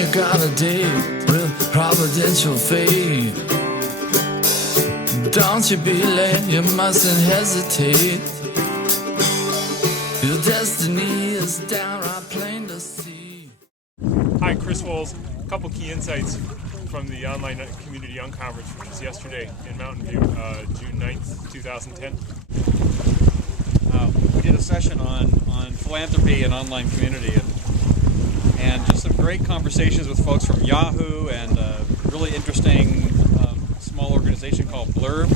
you got a date with providential fate. Don't you be late, you mustn't hesitate. Your destiny is downright plain to see. Hi, Chris Wolz. A couple key insights from the Online Community Unconference, which was yesterday in Mountain View, June 9th, 2010. We did a session on philanthropy and online community, and just some great conversations with folks from Yahoo and a really interesting small organization called Blurb,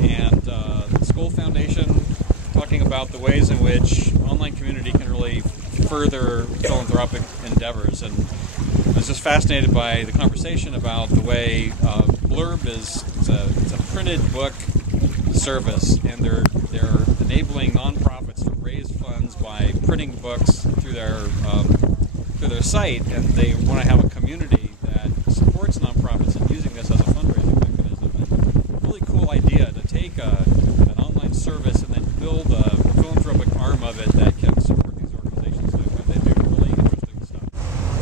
and the Skoll Foundation, talking about the ways in which online community can really further philanthropic endeavors. And I was just fascinated by the conversation about the way Blurb is it's a printed book service, and they're enabling nonprofits to raise funds by printing books through their site, and they want to have a community that supports nonprofits in using this as a fundraising mechanism. And really cool idea to take an online service and then build a philanthropic arm of it that can support these organizations doing what they do. Really interesting stuff.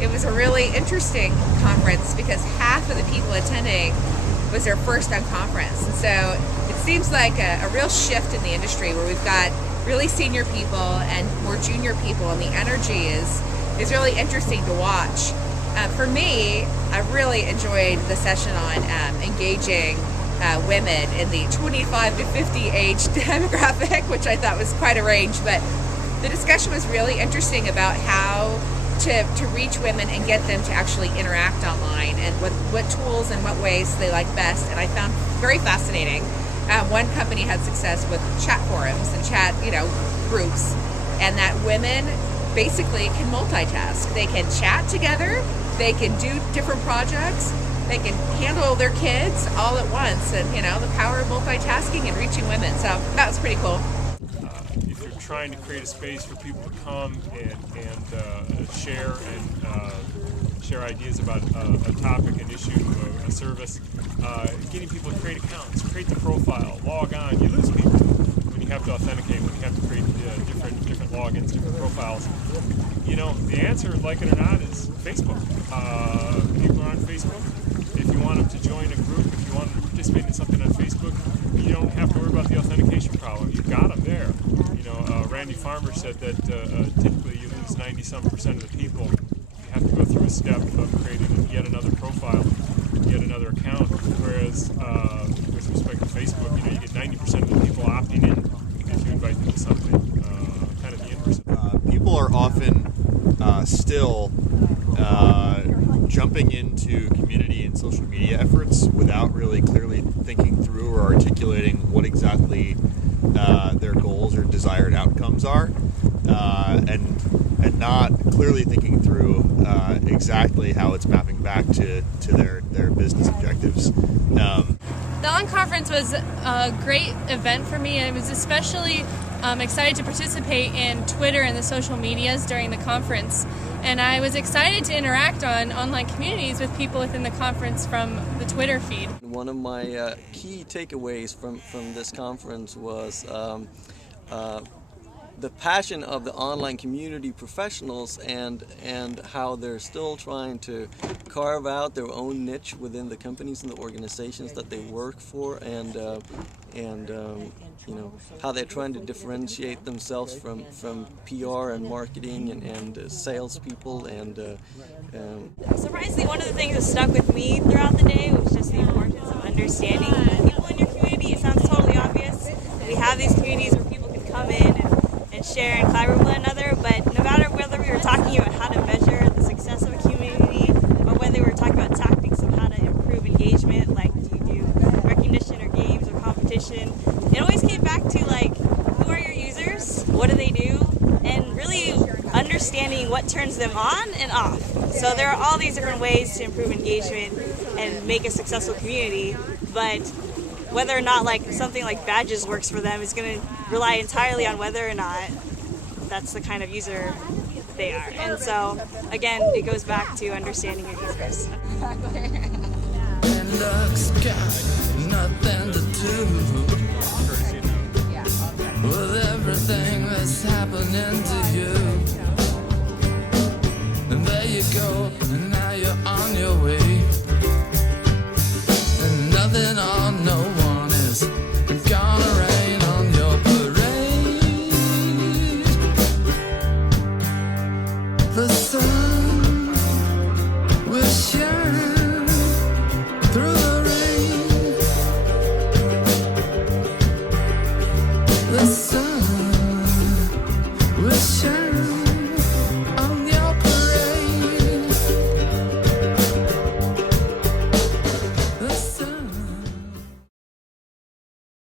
It was a really interesting conference because half of the people attending was their first unconference. And so it seems like a real shift in the industry where we've got really senior people and more junior people, and the energy is really interesting to watch. For me, I really enjoyed the session on engaging women in the 25 to 50 age demographic, which I thought was quite a range, but the discussion was really interesting about how to reach women and get them to actually interact online, and what tools and what ways they like best. And I found very fascinating. One company had success with chat forums and chat, groups, and that women basically can multitask. They can chat together, they can do different projects, they can handle their kids all at once, and the power of multitasking and reaching women. So that was pretty cool. If you're trying to create a space for people to come and share ideas about a topic, an issue, a service, getting people to create accounts, create the profile, log on. You lose people when you have to authenticate, when you have to create different logins, different profiles. The answer, like it or not, is Facebook. People are on Facebook. If you want them to join a group, if you want them to participate in something on Facebook, you don't have to worry about the authentication problem. You've got them there. Randy Farmer said that typically you lose 90-some% of the people. You have to go through a step of creating yet another profile, yet another account. Whereas with respect to Facebook, you get 90% of the people opting in if you invite them to something. Kind of the inverse. People are often still jumping into community and social media efforts without really clearly thinking through or articulating what exactly their goals or desired outcomes are, and not clearly thinking through exactly how it's mapping back to their business objectives. The Unconference was a great event for me, and I was especially excited to participate in Twitter and the social medias during the conference. And I was excited to interact on online communities with people within the conference from the Twitter feed. One of my key takeaways from this conference was the passion of the online community professionals and how they're still trying to carve out their own niche within the companies and the organizations that they work for, and how they're trying to differentiate themselves from PR and marketing and salespeople. And surprisingly, one of the things that stuck with me throughout the day was just the importance of understanding people in your community. It sounds totally obvious. We have these communities where people can come in and share and collaborate with one another, but no matter whether we were talking about how to measure the success of a community or whether we were talking about tactics of how to improve engagement, like do you do recognition or games or competition, it always came back to who are your users, what do they do, and really understanding what turns them on and off. So there are all these different ways to improve engagement and make a successful community, but whether or not something like badges works for them is going to rely entirely on whether or not that's the kind of user they are. And so again, it goes back to understanding your users. And looks got nothing to do with everything that's happening to